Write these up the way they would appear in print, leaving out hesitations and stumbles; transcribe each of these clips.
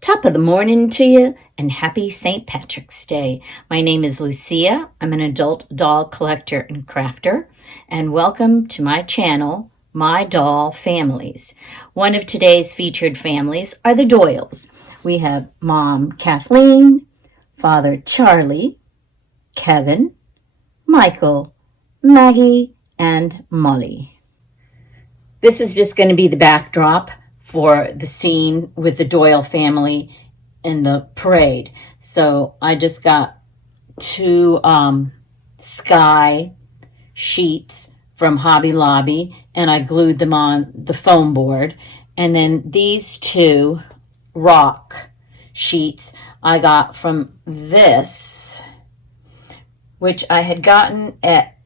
Top of the morning to you and happy St. Patrick's Day. My name is Lucia. I'm an adult doll collector and crafter, and welcome to my channel, My Doll Families. One of today's featured families are the Doyles. We have Mom Kathleen, Father Charlie, Kevin, Michael, Maggie, and Molly. This is just going to be the backdrop for the scene with the Doyle family in the parade. So I just got two sky sheets from Hobby Lobby and I glued them on the foam board. And then these two rock sheets I got from this, which I had gotten at,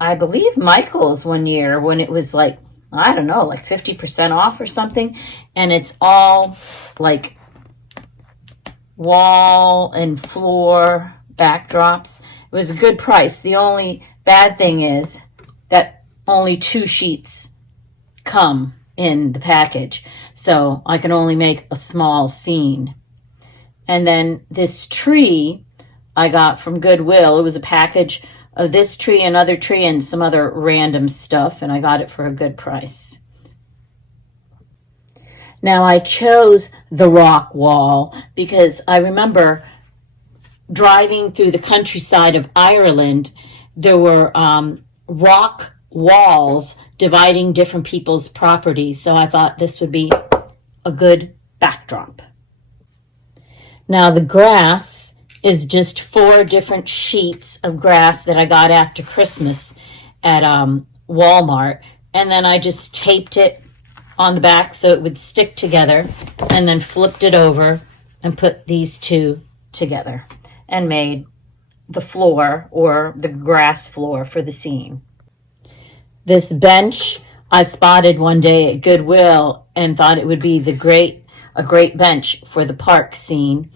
I believe, Michael's one year when it was like, I don't know, like 50% off or something. And it's all like wall and floor backdrops. It was a good price. The only bad thing is that only two sheets come in the package. So I can only make a small scene. And then this tree I got from Goodwill. It was a package of this tree, another tree, and some other random stuff, and I got it for a good price. Now, I chose the rock wall because I remember driving through the countryside of Ireland. There were rock walls dividing different people's property, so I thought this would be a good backdrop. Now, the grass is just 4 different sheets of grass that I got after Christmas at Walmart. And then I just taped it on the back so it would stick together, and then flipped it over and put these two together and made the floor, or the grass floor, for the scene. This bench I spotted one day at Goodwill and thought it would be a great bench for the park scene.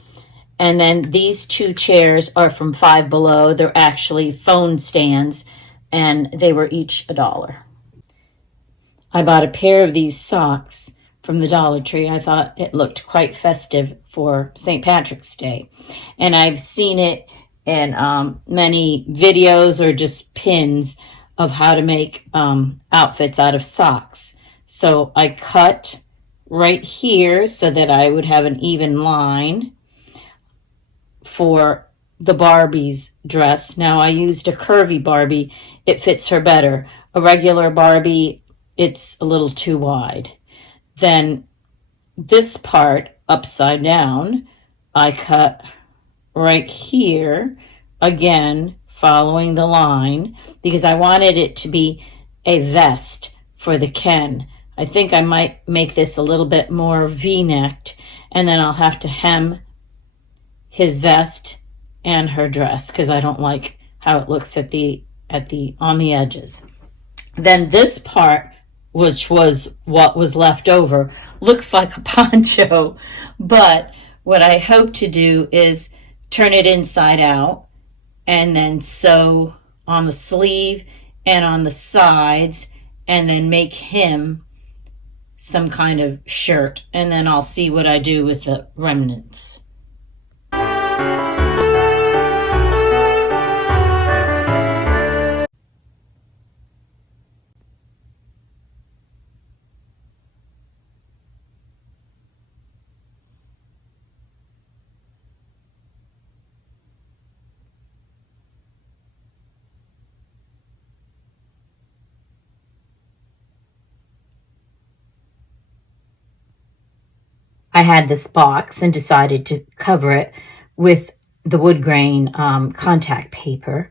And then these 2 chairs are from Five Below. They're actually phone stands, and they were each $1. I bought a pair of these socks from the Dollar Tree. I thought it looked quite festive for St. Patrick's Day. And I've seen it in many videos or just pins of how to make outfits out of socks. So I cut right here so that I would have an even line for the Barbie's dress. Now, I used a curvy Barbie. It fits her better. A regular Barbie, it's a little too wide. Then this part upside down, I cut right here, again, following the line, because I wanted it to be a vest for the Ken. I think I might make this a little bit more V-necked, and then I'll have to hem his vest and her dress because I don't like how it looks on the edges. Then this part, which was what was left over, looks like a poncho, but what I hope to do is turn it inside out and then sew on the sleeve and on the sides, and then make him some kind of shirt, and then I'll see what I do with the remnants. I had this box and decided to cover it with the wood grain contact paper,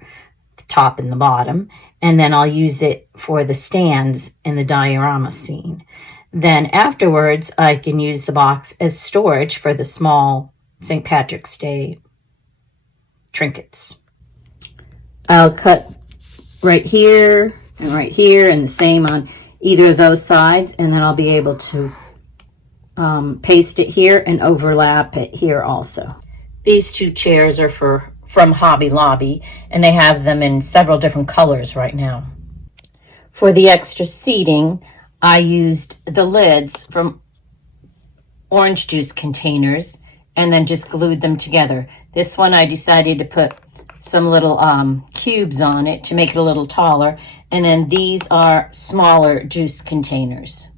the top and the bottom, and then I'll use it for the stands in the diorama scene. Then afterwards, I can use the box as storage for the small St. Patrick's Day trinkets. I'll cut right here, and the same on either of those sides, and then I'll be able to paste it here and overlap it here also. These 2 chairs are from Hobby Lobby, and they have them in several different colors right now. For the extra seating, I used the lids from orange juice containers and then just glued them together. This one I decided to put some little cubes on it to make it a little taller. And then these are smaller juice containers.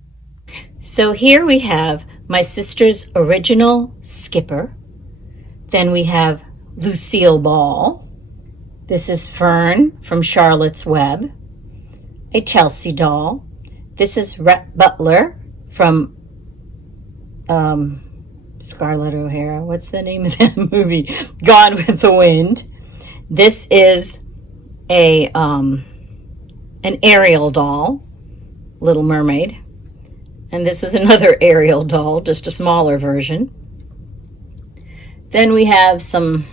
So here we have my sister's original Skipper. Then we have Lucille Ball. This is Fern from Charlotte's Web. A Chelsea doll. This is Rhett Butler from Scarlett O'Hara. What's the name of that movie? Gone with the Wind. This is an Ariel doll, Little Mermaid. And this is another Ariel doll, just a smaller version. Then we have some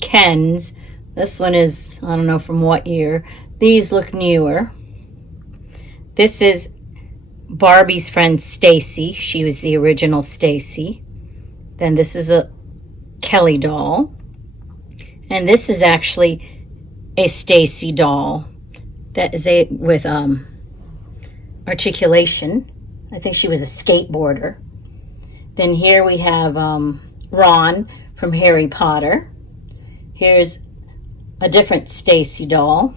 Kens. This one is, I don't know from what year. These look newer. This is Barbie's friend Stacy. She was the original Stacy. Then this is a Kelly doll. And this is actually a Stacy doll that is with articulation. I think she was a skateboarder. Then here we have Ron from Harry Potter. Here's a different Stacy doll.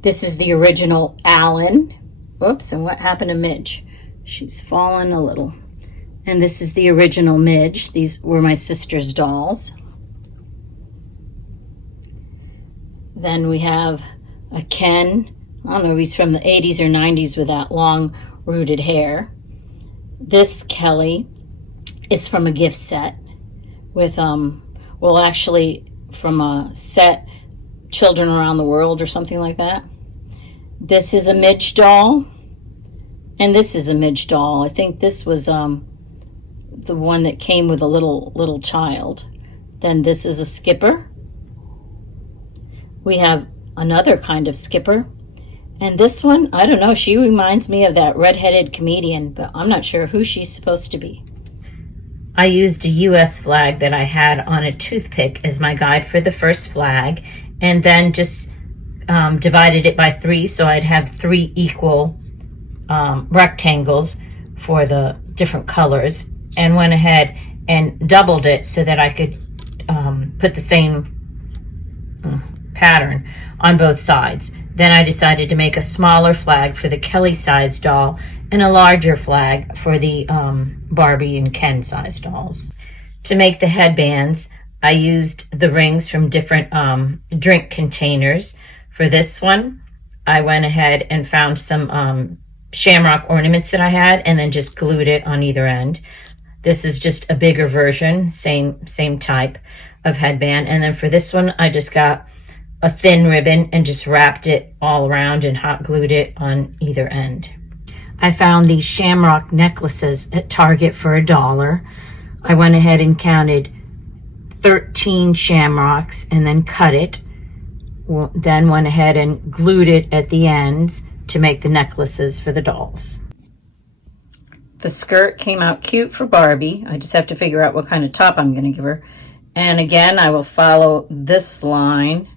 This is the original Alan. Whoops, and what happened to Midge? She's fallen a little. And this is the original Midge. These were my sister's dolls. Then we have a Ken. I don't know, he's from the 80s or 90s with that long rooted hair. This Kelly is from a gift set with, well, actually from a set, Children Around the World or something like that. This is a Midge doll, and this is a Midge doll. I think this was the one that came with a little child. Then this is a Skipper. We have another kind of Skipper. And this one, I don't know, she reminds me of that redheaded comedian, but I'm not sure who she's supposed to be. I used a U.S. flag that I had on a toothpick as my guide for the first flag, and then just divided it by 3, so I'd have 3 equal rectangles for the different colors, and went ahead and doubled it so that I could put the same pattern on both sides. Then I decided to make a smaller flag for the Kelly size doll and a larger flag for the Barbie and Ken size dolls. To make the headbands, I used the rings from different drink containers. For this one, I went ahead and found some shamrock ornaments that I had and then just glued it on either end. This is just a bigger version, same type of headband. And then for this one, I just got a thin ribbon and just wrapped it all around and hot glued it on either end. I found these shamrock necklaces at Target for $1. I went ahead and counted 13 shamrocks and then cut it. Then went ahead and glued it at the ends to make the necklaces for the dolls. The skirt came out cute for Barbie. I just have to figure out what kind of top I'm going to give her. And again, I will follow this line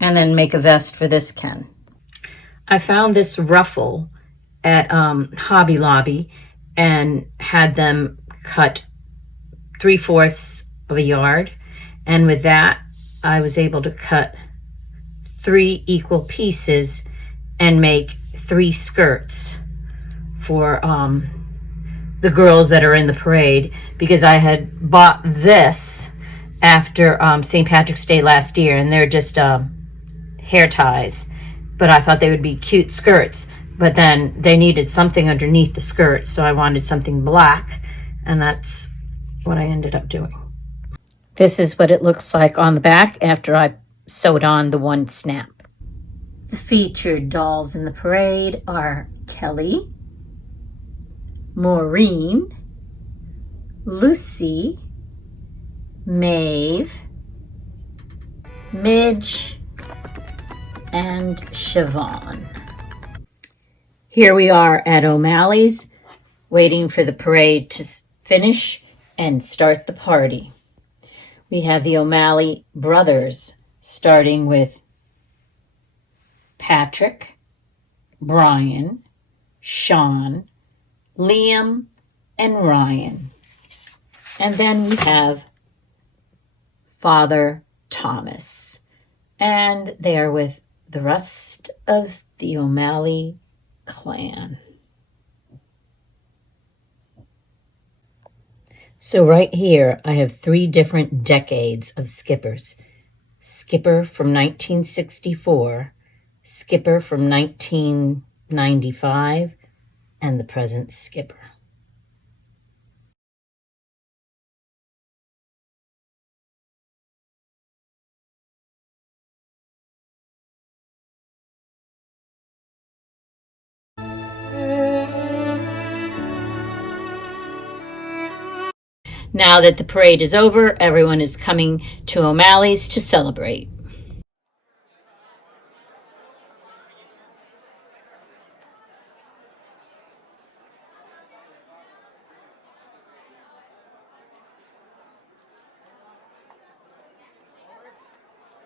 and then make a vest for this Ken. I found this ruffle at Hobby Lobby and had them cut 3/4 of a yard. And with that, I was able to cut 3 equal pieces and make 3 skirts for the girls that are in the parade, because I had bought this after St. Patrick's Day last year, and they're just hair ties, but I thought they would be cute skirts. But then they needed something underneath the skirts, so I wanted something black, and that's what I ended up doing. This is what it looks like on the back after I sewed on the one snap. The featured dolls in the parade are Kelly, Maureen, Lucy, Maeve, Midge, and Siobhan. Here we are at O'Malley's, waiting for the parade to finish and start the party. We have the O'Malley brothers, starting with Patrick, Brian, Sean, Liam, and Ryan. And then we have Father Thomas. And they are with the rest of the O'Malley clan. So right here, I have 3 different decades of skippers. Skipper from 1964, skipper from 1995, and the present skipper. Now that the parade is over, everyone is coming to O'Malley's to celebrate.